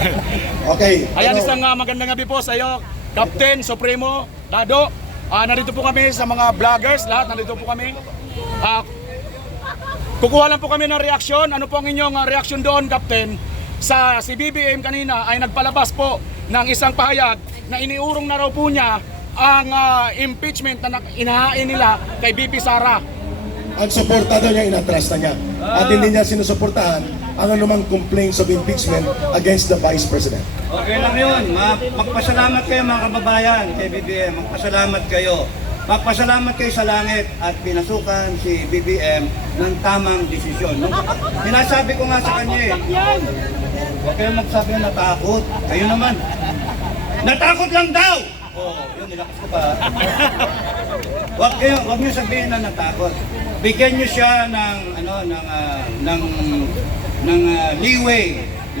Okay. Ayan, isang magandang gabi po sa iyo, Captain Supremo Dado. Nandito po kami sa mga vloggers, lahat nandito po kami. Kukuha lang po kami ng reaksyon. Ano po ang inyong reaksyon doon, Captain? Si BBM kanina ay nagpalabas po ng isang pahayag na iniurong na raw po niya ang impeachment na inahain nila kay BP Sara. Ang suporta daw niya, inatras na niya. At hindi niya sinusuportahan ang anumang complaints of impeachment against the Vice President. Okay lang yun. Magpasalamat kayo mga kababayan kay BBM. Magpasalamat kayo. Magpasalamat kayo sa langit at pinasukan si BBM ng tamang desisyon. Sinasabi ko nga sa kanya huwag kayong magsabi na natakot. Kayo naman. Natakot lang daw! Yun, nilakas ko pa. Huwag niyo sabihin na natakot. Bigyan niyo siya ng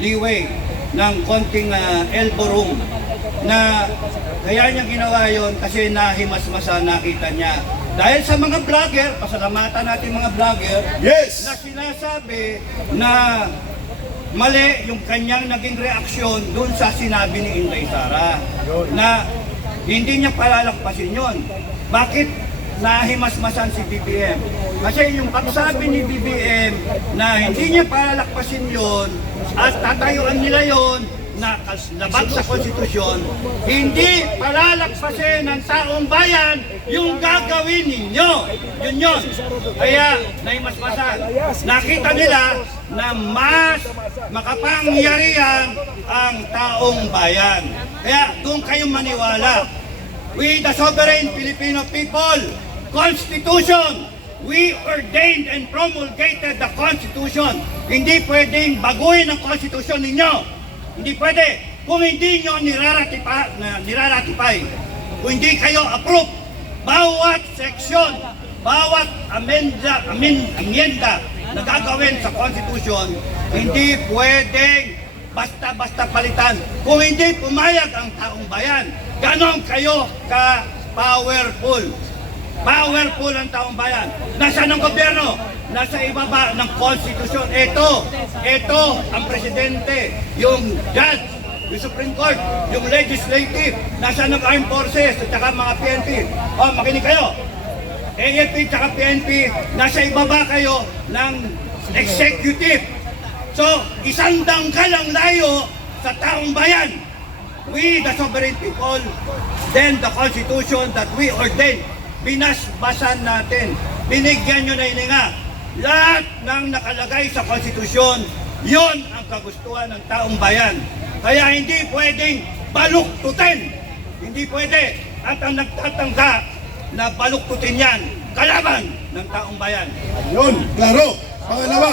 leeway ng konting elbow room na kaya niya ginawa yon kasi nahimasmasa nakita niya. Dahil sa mga vlogger, pasalamatan natin mga vlogger, Yes! na sinasabi na mali yung kanyang naging reaksyon doon sa sinabi ni Inday Sara na hindi niya palalakpasin yon. Bakit nahimasmasan si BBM? Kasi yung pagsabi ni BBM na hindi niya palalakpasin yon at tatayuan nila yon na labag sa konstitusyon, hindi palalakpasin ng taong bayan yung gagawin ninyo. Yun. Kaya nahimasmasan. Nakita nila na mas makapangyarihan ang taong bayan. Kaya doon kayong maniwala. We the sovereign Filipino people, Constitution, we ordained and promulgated the Constitution. Hindi pwedeng baguhin ang Constitution ninyo. Hindi pwede. Kung hindi nyo niraratify, kung hindi kayo approve, bawat seksyon, bawat amyenda na gagawin sa Constitution, hindi pwedeng basta-basta palitan. Kung hindi pumayag ang taong bayan, ganon kayo ka-powerful. Powerful ang taong bayan. Nasaan ang gobyerno? Nasa ibaba ng konstitusyon. Ito ang presidente, yung judge, yung Supreme Court, yung legislative, nasaan ang armed forces at saka mga PNP. Makinig kayo. AFP at saka PNP, nasa ibaba kayo ng executive. So, isang dangkal ang layo sa taong bayan. We, the sovereign people, then the Constitution that we ordained, binasbasan natin. Binigyan nyo na hininga. Lahat ng nakalagay sa konstitusyon, yon ang kagustuhan ng taong bayan. Kaya hindi pwedeng baluktutin. Hindi pwede. At ang nagtatangka na baluktutin yan, kalaban ng taong bayan. Yun, klaro. Pangalawa,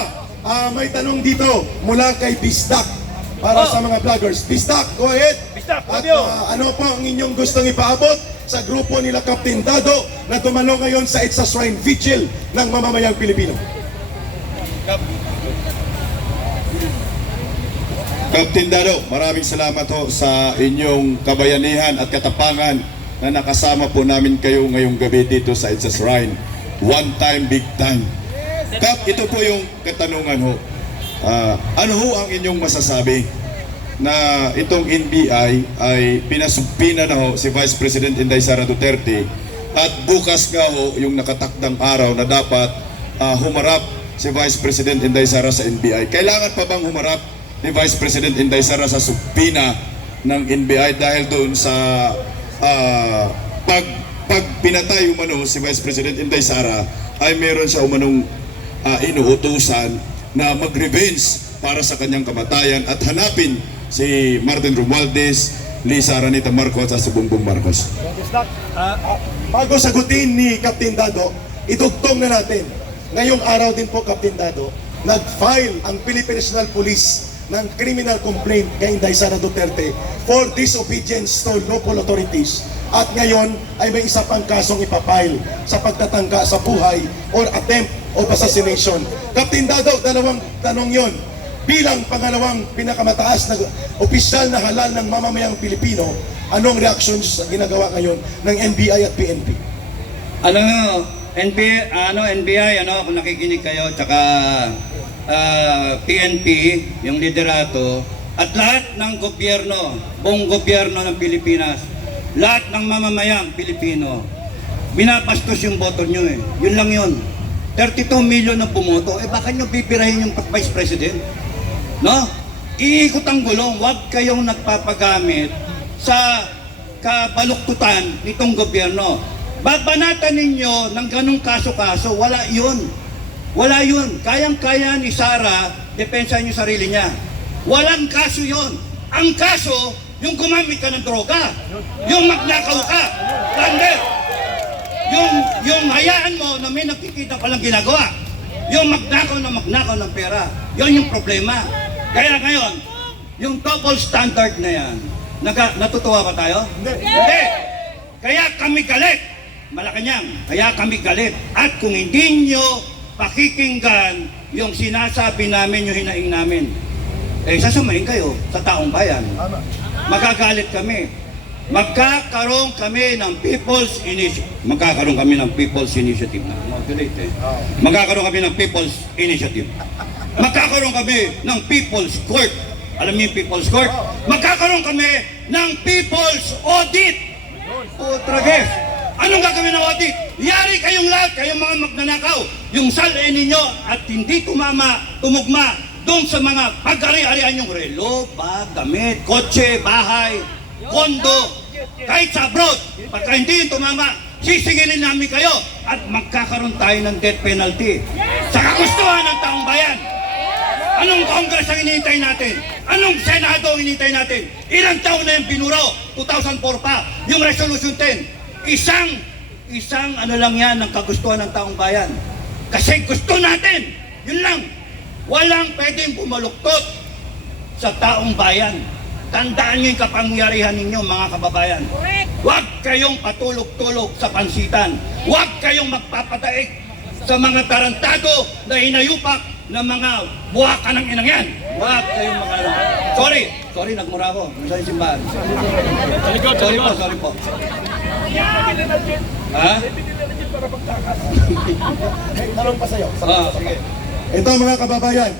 may tanong dito mula kay Bisdak para sa mga vloggers. Bisdak, go ahead. Bisdak, At ano po ang inyong gustong ipaabot sa grupo nila Captain Dado na dumalo ngayon sa It's a Shrine Vigil ng mamamayang Pilipino? Captain Dado, maraming salamat ho sa inyong kabayanihan at katapangan na nakasama po namin kayo ngayong gabi dito sa It's a Shrine. One time, big time. Kap, ito po yung katanungan ho. Ano ho ang inyong masasabi na itong NBI ay pinasumpina na ho si Vice President Inday Sara Duterte at bukas nga ho yung nakatakdang araw na dapat humarap si Vice President Inday Sara sa NBI. Kailangan pa bang humarap ni Vice President Inday Sara sa sumpina ng NBI dahil doon sa pag pinatay umano si Vice President Inday Sara ay meron siya umanong inuutusan na mag-revenge para sa kanyang kamatayan at hanapin si Martin Romualdez, Lisa Araneta Marcos at si Bongbong Marcos. Bago sagutin ni Captain Dado, idugtong na natin. Ngayong araw din po, Captain Dado, nag-file ang Philippine National Police ng criminal complaint kay Inday Sara Duterte for disobedience to lawful authorities. At ngayon ay may isa pang kasong ipapile sa pagtatangka sa buhay or attempt of assassination. Captain Dado, dalawang tanong yon. Bilang pangalawang pinakamataas na opisyal na halal ng mamamayang Pilipino, anong reaction sa ginagawa ngayon ng NBI at PNP? NBI, kung nakikinig kayo, tsaka PNP, yung liderato, At lahat ng gobyerno, buong gobyerno ng Pilipinas, lahat ng mamamayang Pilipino, binabastos yung boto nyo eh. Yun lang yun. 32 million na bumoto, bakit nyo pipirahin yung Vice President? No? Iikot ang gulong, huwag kayong nagpapagamit sa kabaluktutan nitong gobyerno. Babanatan ninyo ng ganong kaso-kaso, wala yun. Wala yun. Kayang-kaya ni Sara, depensa niyo sarili niya. Walang kaso yun. Ang kaso, yung gumamit ka ng droga. Yung magnakaw ka. Lander. Yung hayaan mo na may nakikita palang ginagawa. Yung magnakaw ng pera. Yun yung problema. Kaya ngayon, yung double standard na yan, natutuwa ba tayo? Hindi. Kaya kami galit. Malacanang, kaya kami galit. At kung hindi nyo pakikinggan yung sinasabi namin, yung hinaing namin, sasumayin kayo sa taong bayan. Magagalit kami. Magkakaroon kami ng People's Initiative. Magkakaroon kami ng People's Initiative. Magkakaroon kami ng People's Initiative. Magkakaroon kami ng People's Court. Alam niyo yung People's Court? Magkakaroon kami ng People's Audit. Trages. Anong gagawin ng audit? Yari kayong lahat, kayong mga magnanakaw. Yung salin ninyo at hindi tumugma doon sa mga pag-ari-arian yung relo, bag, damit, kotse, bahay, kondo, kahit sa abroad. Pagka hindi tumama, sisigilin namin kayo at magkakaroon tayo ng death penalty. Sa kagustuhan ng taong bayan. Anong Congress ang hinihintay natin? Anong Senado ang hinihintay natin? Ilang taon na yung binuro? 2004 pa. Yung Resolution 10. Isang ano lang yan ng kagustuhan ng taong bayan. Kasi gusto natin. Yun lang. Walang pwedeng bumaluktot sa taong bayan. Tandaan niyo yung kapangyarihan ninyo, mga kababayan. Huwag kayong patulog-tulog sa pansitan. Huwag kayong magpapataik sa mga tarantado na hinayupak ng mga buwaka ng inang yan. Huwag kayong mga... Sorry, nagmura ako. Nasa simbahan. Sorry po. Ha? Tanong pa sa'yo. Sige. Ito mga kababayan,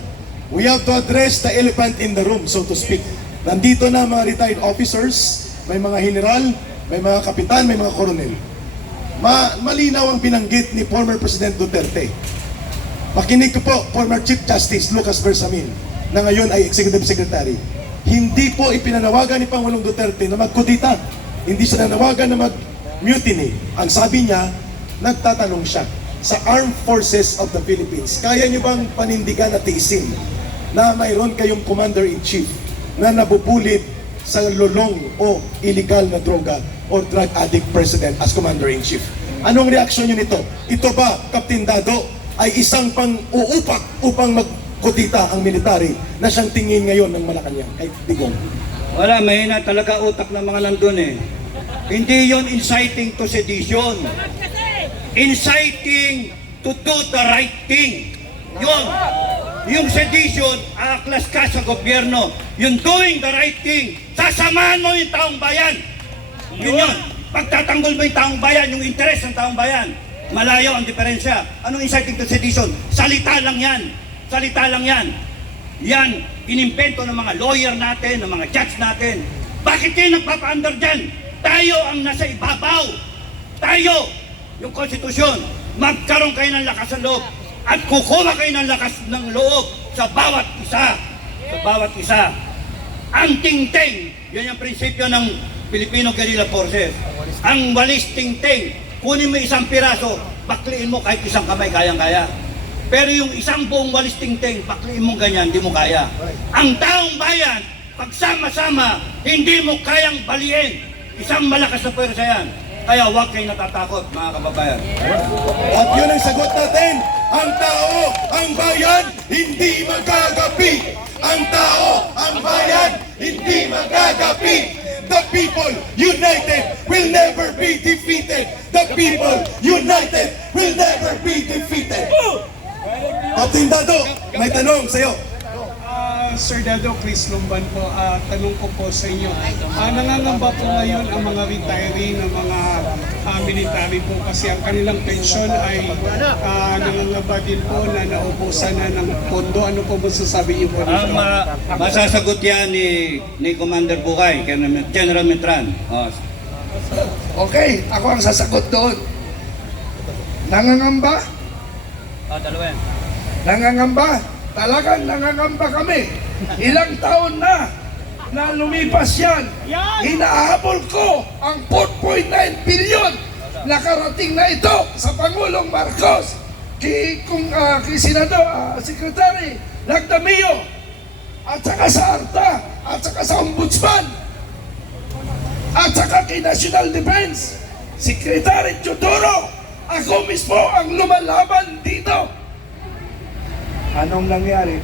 we have to address the elephant in the room, so to speak. Nandito na mga retired officers, may mga general, may mga kapitan, may mga koronel. Malinaw ang binanggit ni former President Duterte. Makinig ko po, former Chief Justice Lucas Bersamin, na ngayon ay Executive Secretary. Hindi po ipinanawagan ni Pangulong Duterte na magkudita. Hindi siya nanawagan na mag-mutiny. Ang sabi niya, nagtatanong siya sa Armed Forces of the Philippines. Kaya niyo bang panindigan at tiisin na mayroon kayong Commander-in-Chief na nabubulit sa lulong o illegal na droga or drug addict president as Commander-in-Chief? Anong reaksyon niyo nito? Ito ba, Captain Dado, ay isang pang-uupak upang magkudita ang military na siyang tingin ngayon ng Malacanang kay Digong? Wala, mahina talaga utak ng mga nandun eh. Hindi yon inciting to sedition. Inciting to do the right thing. Yun. Yung sedition, aaklas ka sa gobyerno. Yung doing the right thing, sasamahan mo yung taong bayan. Yun yun. Pagtatanggol mo yung taong bayan, yung interes ng taong bayan, malayo ang diferensya. Anong inciting to sedition? Salita lang yan. Salita lang yan. Yan, inimbento ng mga lawyer natin, ng mga judge natin. Bakit kayo nagpapa-under dyan? Tayo ang nasa ibabaw. Tayo, yung konstitusyon. Magkaroon kayo ng lakas ng loob. At kukuha kayo ng lakas ng loob sa bawat isa. Sa bawat isa. Ang ting-ting, yun yung prinsipyo ng Filipino Guerrilla Forces. Ang walis ting-ting, kunin mo isang piraso, bakliin mo kahit isang kamay, kayang-kaya. Pero yung isang buong walis ting-ting, bakliin mo ganyan, hindi mo kaya. Ang taong bayan, pagsama-sama, hindi mo kayang baliin. Isang malakas na pwersa yan. Kaya huwag kayo natatakot, mga kababayan. At yun ang sagot natin. Ang tao, ang bayan, hindi magagapi. Ang tao, ang bayan, hindi magagapi. The people united will never be defeated. The people united will never be defeated. Captain Dado, may tanong sa'yo. Sir Dado, Chris Lumban po, tanong ko po sa inyo, nangangamba po ngayon ang mga retiree ng mga military po kasi ang kanilang pensyon ay nangangamba din po na naubusan na ng pondo. Ano po masasabi niyo po Ang dito? masasagot yan ni Commander Bukay, General Metran. Okay, ako ang sasagot doon. Nangangamba? Dalawa yan. Nangangamba? Talagang nangangamba kami. Ilang taon na lumipas yan. Hinahabol ko ang 4.9 billion na karating na ito sa Pangulong Marcos, kay Senador, Secretary Lagdamio, at saka sa ARTA, at saka sa Ombudsman, at saka kay National Defense Secretary Teodoro. Ako mismo ang lumalaban dito. Anong nangyari?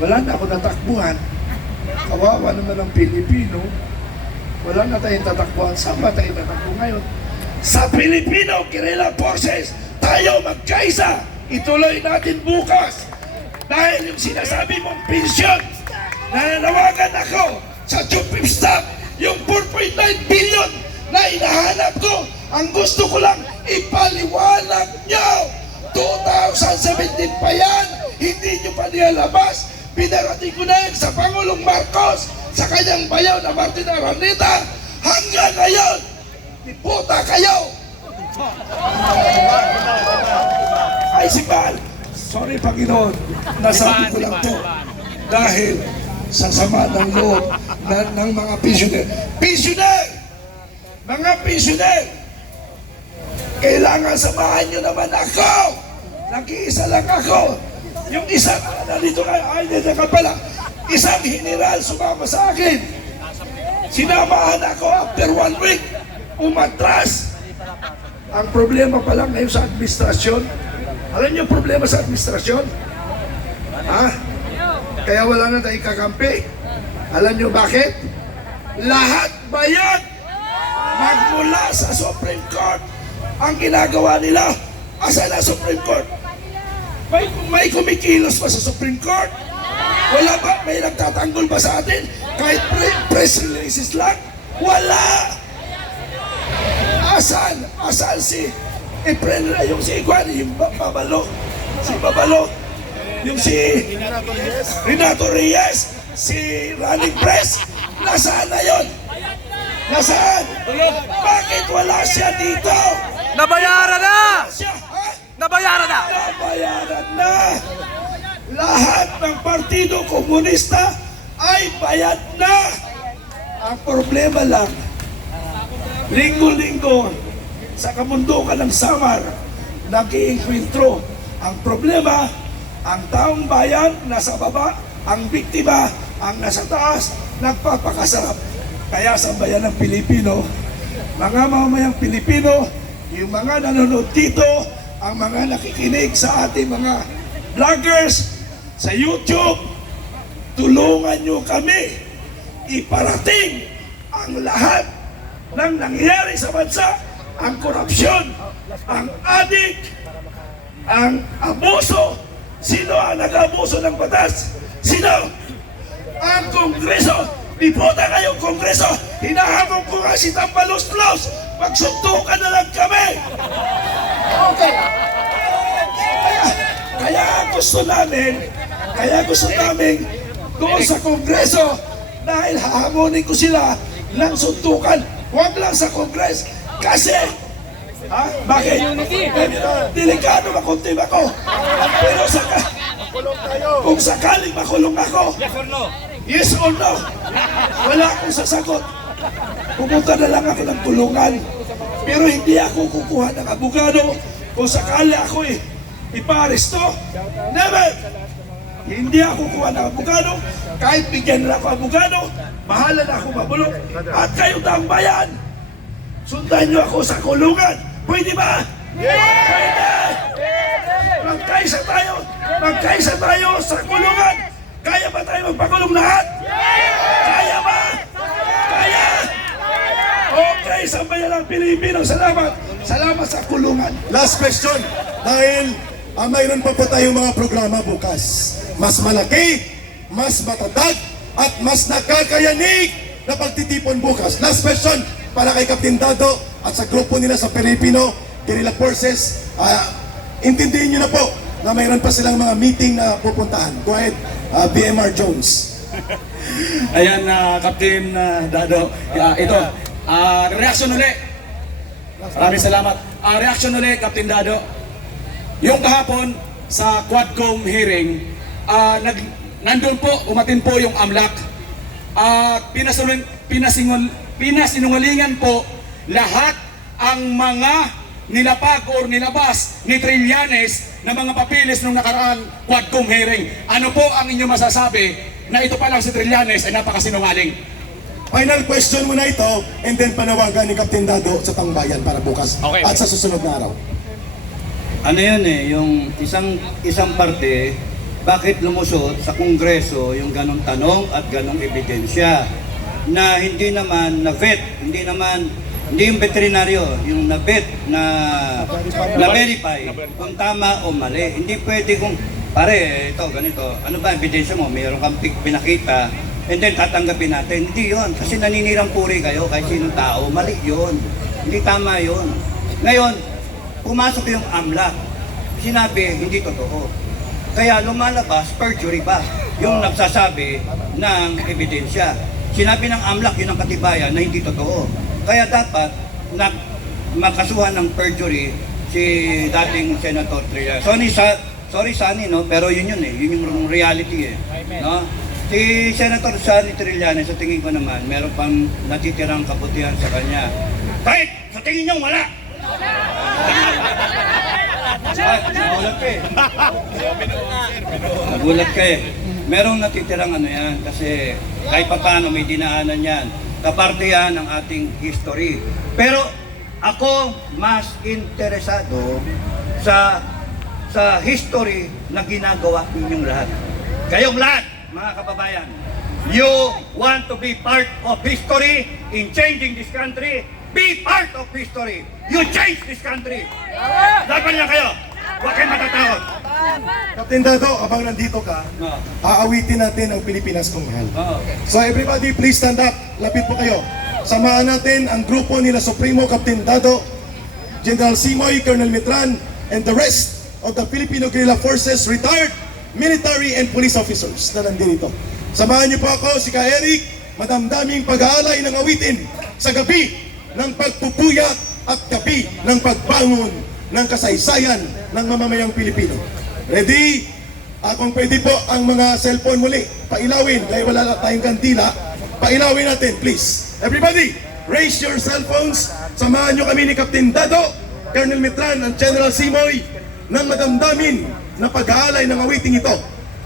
Wala na ako natakbuhan. Kawawa naman ang Pilipino. Wala na tayong tatakbuhan. Saan ba tayo tatakbo ngayon? Sa Filipino Guerrilla Forces, tayo magkaisa. Ituloy natin bukas. Dahil yung sinasabi mong pensyon, nananawagan ako sa Chief of Staff, yung 4.9 billion na hinahanap ko, ang gusto ko lang ipaliwanag nyo. 2017 pa yan, hindi nyo pa nilalabas. Pinarating ko na yan sa Pangulong Marcos, sa kanyang bayaw na Martin Araneta. Hanggang ngayon, ni puta kayo. Ay, si Bal, sorry Panginoon, nasabi ko lang to dahil sa sama ng loob ng mga pensioner. Pensioner! Mga pensioner! Kailangan samahan nyo naman ako! Nag-iisa lang ako! Yung isang, nandito kayo, ay, nandiyan ka pala. Isang general sumama sa akin. Sinamahan ako after 1 week. Umatras. Ang problema pa lang ngayon sa administrasyon. Alam niyo problema sa administrasyon? Ha? Kaya wala na tayong kakampi. Alam niyo bakit? Lahat bayan magmula sa Supreme Court. Ang ginagawa nila, asa na Supreme Court? May kumikilos pa sa Supreme Court? Wala ba? May nagtatanggol ba sa atin? Kahit press releases lang? Wala! Asan? Asan si Efren, yung si Iguan, yung Babalo? Si Babalo? Yung si Renato Reyes? Si Running Press? Nasaan na yun? Nasaan? Bakit wala siya dito? Nabayaran na! Siya, ha? Nabayaran na! Nabayaran na! Lahat ng Partido Komunista ay bayad na! Ang problema lang, linggo-linggo sa kamundukan ng Samar, nag-iinkwentro. Ang problema, ang taong bayan nasa baba, ang biktima ang nasa taas, nagpapakasarap. Kaya sa bayan ng Pilipino, mga mamamayang Pilipino, yung mga nanonood dito, ang mga nakikinig sa ating mga vloggers sa YouTube, tulungan nyo kami iparating ang lahat ng nangyayari sa bansa, ang korupsyon, ang adik, ang abuso. Sino ang nag-abuso ng batas? Sino? Ang Kongreso. Iputa kayong Kongreso. Hinahamon ko nga si Tambalos-Los. Magsuntukan na lang kami. Okay. Kaya gusto namin doon sa Kongreso dahil hahamonin ko sila ng suntukan. Huwag lang sa Kongres. Kasi, bakit? Delikado makuntim ako. Pero kung sakaling makulong ako, yes or no? Wala akong sasagot. Pupunta na lang ako ng kulungan. Pero hindi ako kukuha ng abogado. Kung sakali ako iparesto, never! Hindi ako kukuha ng abogado. Kahit bigyan na ako abogado, bahala na ako mabulok. At kayo taong bayan, sundan nyo ako sa kulungan. Pwede ba? Pwede! Magkaisa tayo! Magkaisa tayo sa kulungan! Kaya ba tayo magpakulong lahat? Kaya ba? Kaya! Okay, sa bayan ng Pilipino, salamat! Salamat sa kulungan! Last question, dahil mayroon pa po tayong mga programa bukas. Mas malaki, mas matatag at mas nakakayanig na pagtitipon bukas. Last question para kay Captain Dado at sa grupo nila sa Filipino Guerrilla Forces. Intindihin nyo na po na mayroon pa silang mga meeting na pupuntahan. Go ahead, BMR Jones. Ayan, Captain Dado. Ito, reaction uli. Maraming salamat. Reaction uli, Captain Dado. Yung kahapon sa Quadcom hearing, nandun po, umatin po yung AMLAC. Pinasinungalingan po lahat ang mga nilapag or nilabas ni Trillanes na mga papilis nung nakaraang Quadcom hearing. Ano po ang inyong masasabi na ito pa lang si Trillanes ay napakasinungaling? Final question mo na ito and then panawagan ni Captain Dado sa Tangbayan para bukas Okay. at sa susunod na araw. Ano yun yung isang parte, bakit lumusot sa Kongreso yung ganong tanong at ganong ebidensya na hindi naman na-vet, hindi yung veterinaryo, yung na-vet, na-verify kung tama o mali. Hindi pwede kung, pare, ito, ganito, ano ba ebidensya mo? Mayroon kang pinakita, and then tatanggapin natin. Hindi yun, kasi naninirang puri kayo kahit sinong tao, mali yun. Hindi tama yun. Ngayon, pumasok yung AMLAC, sinabi, hindi totoo. Kaya lumalabas, perjury pa, yung nagsasabi ng ebidensya. Sinabi ng AMLAC, yun ang katibayan na hindi totoo. Kaya dapat makasuhan ng perjury si dating Senator Trillanes. Sorry Sunny, no? Pero yun yung reality eh. No? Si Senator Sunny Trillanes, sa tingin ko naman, meron pang natitirang kabutihan sa kanya. Kahit sa tingin niyo wala! Nagulat ka eh. Nagulat ka eh. Merong natitirang ano yan kasi kahit pa paano may dinaanan yan. Kaparte yan ng ating history. Pero ako mas interesado sa history na ginagawa ninyong lahat. Kayong lahat, mga kababayan, you want to be part of history in changing this country, be part of history. You change this country. Laban lang kayo. Huwag kayong matatakot. Captain Dado, habang nandito ka, No. aawitin natin ang Pilipinas kong mahal. Oo. So everybody, please stand up. Lapit po kayo. Samahan natin ang grupo nila Supremo Captain Dado, General Simoy, Colonel Mitran, and the rest of the Filipino Guerrilla Forces, retired military and police officers na nandito. Samahan niyo po ako, si Ka Eric, madamdaming pag-aalay ng awitin sa gabi ng pagpupuyat at gabi ng pagbangon ng kasaysayan ng mamamayang Pilipino. Ready? Kung pwede po ang mga cellphone muli, pailawin dahil wala na tayong kandila. Pailawin natin, please. Everybody, raise your cellphones. Samahan nyo kami ni Captain Dado, Colonel Mitran, at General Simoy ng madamdamin na pag-aalay ng awiting ito.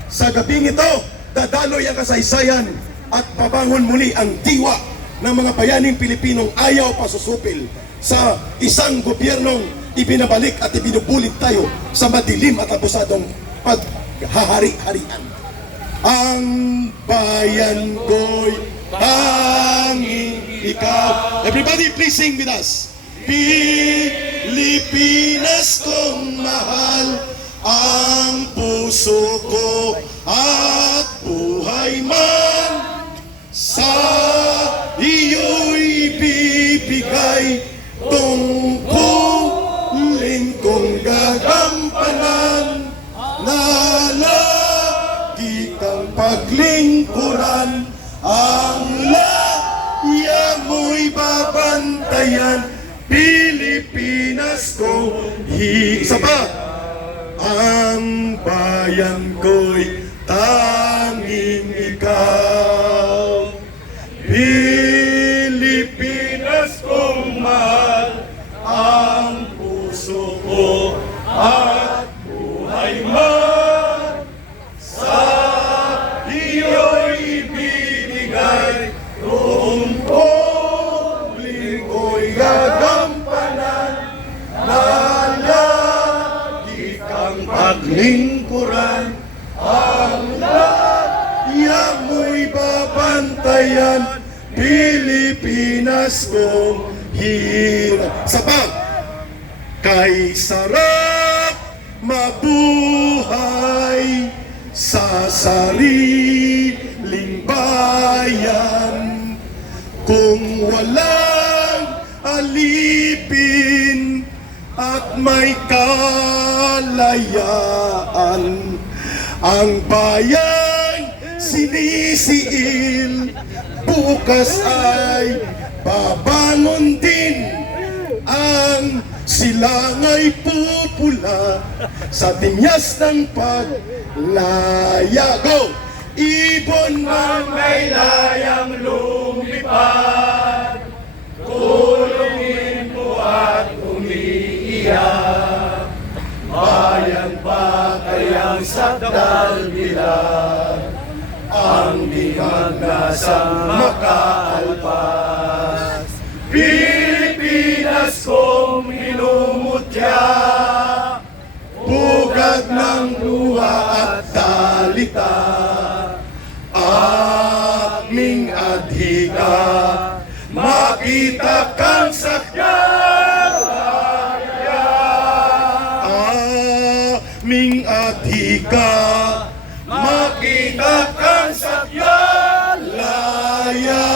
Sa gabing ito, dadaloy ang kasaysayan at pabangon muli ang diwa ng mga bayaning Pilipinong ayaw pasusupil sa isang gobyernong ibinabalik at ibinubulit tayo sa madilim at abusadong paghahari-harian. Ang bayan ko'y tanging ikaw. Everybody please sing with us. Pilipinas kong mahal, ang puso ko at buhay man sa iyo'y bibigay, tungkulin kong gagampanan, na lagi kang paglingkuran, ang laya mo'y babantayan, Pilipinas ko. Isa pa. Ang bayan ko'y tanging ikaw. Pilipinas kong mahal, ang puso ko at buhay man sa iyo'y ibibigay, tungkulin ko'y gagampanan, na lagi kang paglingkuran, ang laya mo'y babantayan, Pilipinas kong hirap. Sabang, kay sarap mabuhay sa sarili bayan kung walang alipin at may kalayaan. Ang bayan sinisiil, bukas ay babangon din. Ang silangay pupula sa tinyas ng paglaya. Go! Ibon man may layang lumipad, tulungin mo at umiiyak. Bayan pa kayang sakdal bilang ang di maglasang makaalpas. Pilipinas kong minumutya, bugad ng luha at talita. Aming adhika, makita kang sakyan. Aming adhika, makita kang sakyan. Laya.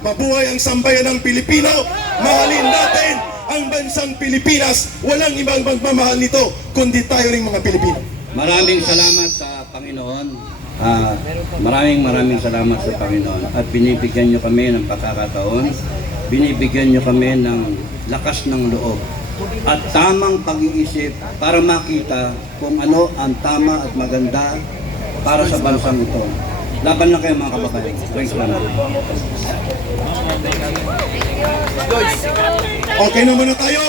Mabuhay ang sambayan ng Pilipino. Mahalin natin ang bansang Pilipinas. Walang ibang magmamahal nito, kundi tayo ring mga Pilipino. Maraming salamat sa Panginoon. Maraming salamat sa Panginoon. At binibigyan nyo kami ng pagkakataon. Binibigyan nyo kami ng lakas ng loob at tamang pag-iisip para makita kung ano ang tama at maganda para sa bansang ito. Laban na kayo mga kababayan. Thanks lang. Okay naman na tayo.